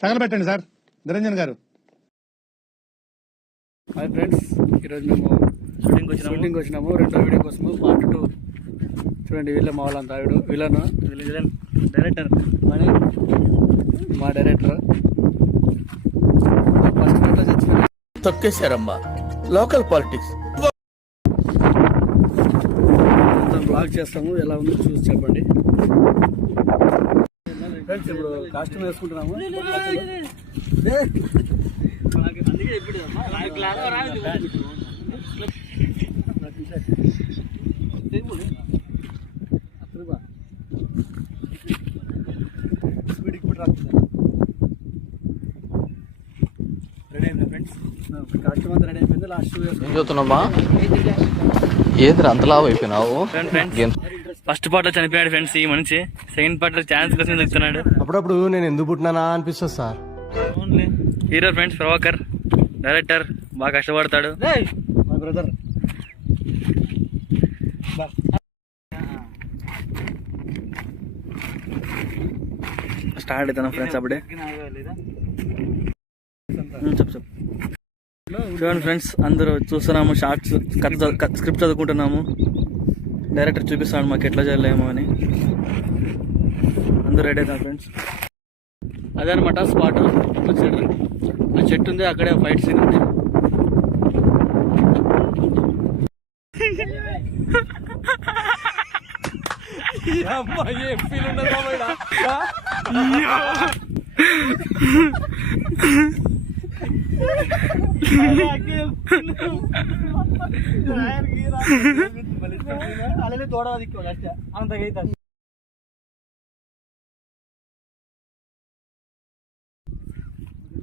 తగలబెట్టండి sir Niranjan గారు. Hi friends, ఈరోజు మేము షూటింగ్ వచ్చినాము రెండో వీడియో కోసము పార్ట్ 2. చూడండి వీళ్ళే మా వాళ్ళంతా. వీళ్ళను డైరెక్టర్ మా డైరెక్టర్ ఫస్ట్ పార్ట్లో చచ్చిన తొక్కేశారమ్మా లోకల్ పాలిటిక్స్. బ్లాగ్ చేస్తాము, ఎలా ఉందో చూసి చెప్పండి ఫ్రెండ్స్. ఇప్పుడు కాస్ట్యూమ్ వేసుకుంటున్నాము. రెడీ అయిపోయింది ఫ్రెండ్స్, కాస్ట్యూమ్ అంతా రెడీ అయిపోయింది. లాస్ట్ చూస్తున్నామా ఏది అంతలా అయిపోయినావు. ఫస్ట్ పార్ట్ లో చనిపోయాడు ఫ్రెండ్స్ ఈ మనిషి, సెకండ్ పార్ట్ లో ఛాన్స్ కోసం చెప్తున్నాడు. అప్పుడప్పుడు నేను ఎందుకు పుట్టినానా అనిపిస్తుంది sir. Hero friends Prabhakar, director బాగా కష్టపడతాడు. మా బ్రదర్ స్టార్ట్ అవుతాను ఫ్రెండ్స్ అప్పుడే. చెప్పు చూడండి ఫ్రెండ్స్, అందరూ చూస్తున్నాము. Shorts script చదువుకుంటున్నాము. డైరెక్టర్ చూపిస్తాడు మాకు ఎట్లా చేయలేమో అని. అందరూ రెడీ అవుతాం ఫ్రెండ్స్. అదే అనమాట స్పాట్. ఆ చెట్టు ఉంది, అక్కడే ఫైట్ సీన్ ఉంది.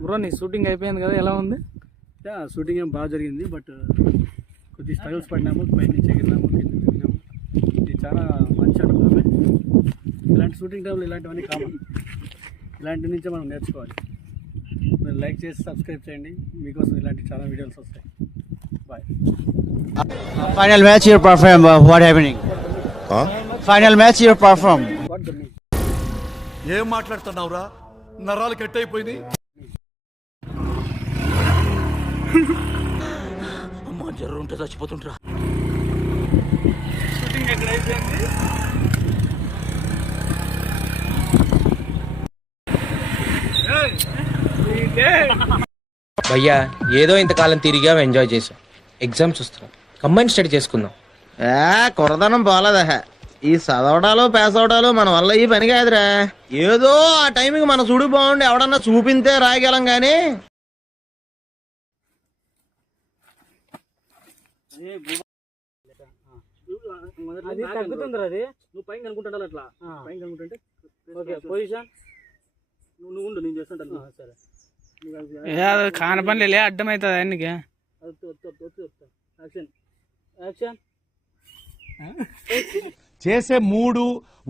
బ్రో నీ షూటింగ్ అయిపోయింది కదా, ఎలా ఉంది? షూటింగ్ ఏం బాగా జరిగింది, బట్ కొద్దిగా స్ట్రగుల్స్ పడినాము. పై నుంచి ఎగిరినాము, కింద తిరిగినాము. ఇది చాలా మంచి అనుభవమే. ఇలాంటి షూటింగ్ టైంలో ఇలాంటివన్నీ కామన్. ఇలాంటి నుంచే మనం నేర్చుకోవాలి. మీరు లైక్ చేసి సబ్స్క్రైబ్ చేయండి, మీకోసం ఇలాంటి చాలా వీడియోస్ వస్తాయి. Bye. Final match you perform. What happening? Final match you perform. ఏం మాట్లాడుతున్నావురా, నరాలు కట్ అయిపోయింది. అమ్మా జర్రు ఉంటే చచ్చిపోతుంటరా. షూటింగ్ ఎక్కడ అయిపోయింది? భయ్యా ఏదో ఇంతకాలం తిరిగా ఎంజాయ్ చేసాం. ఎగ్జామ్స్ వస్తున్నాం, కంబైన్ స్టడీ చేసుకుందాం. కొరదనం పోలేదా? ఈ చదవడాలు పాస్ అవడాలు మన వల్ల ఈ పని కాదురా. ఏదో ఆ టైంకి మన చూడు బాగుండి ఎవడన్నా చూపింతే రాయగలం గానీ. అది తగ్గుతుందిరా. అది నువ్వు పైన అనుకుంటాడు అట్లా పైన అనుకుంటుంటే ఓకే. పొజిషన్ నువ్వు ఉండు, నేను చేస్తుంటాను. సరే కాన పని అడ్డమవుతుంది ఆయనకి. Action action. చేసే మూడు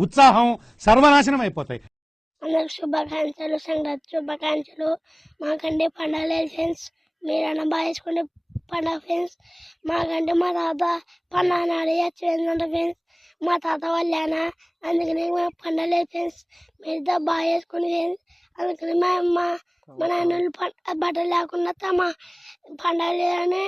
ఉత్సాహం సర్వనాశనం అయిపోతాయి. అందరికి శుభాకాంక్షలు, సంగతి శుభాకాంక్షలు. మాకంటే పండుగ ఫ్రెండ్స్, మీరన్నా బాగా చేసుకుంటే పండుగ ఫ్రెండ్స్. మాకంటే మా తాత పండుగ నాడు చచ్చిపోయిందంట ఫ్రెండ్స్. మా తాత వాళ్ళేనా, అందుకని మాకు పండుగ లేదు ఫ్రెండ్స్. మీరిద్దరు బాగా చేసుకుని ఫ్రెండ్స్. అందుకని మా అమ్మ మా నాన్నలు బట్టలు లేకుండా తమ పండుగ లేదని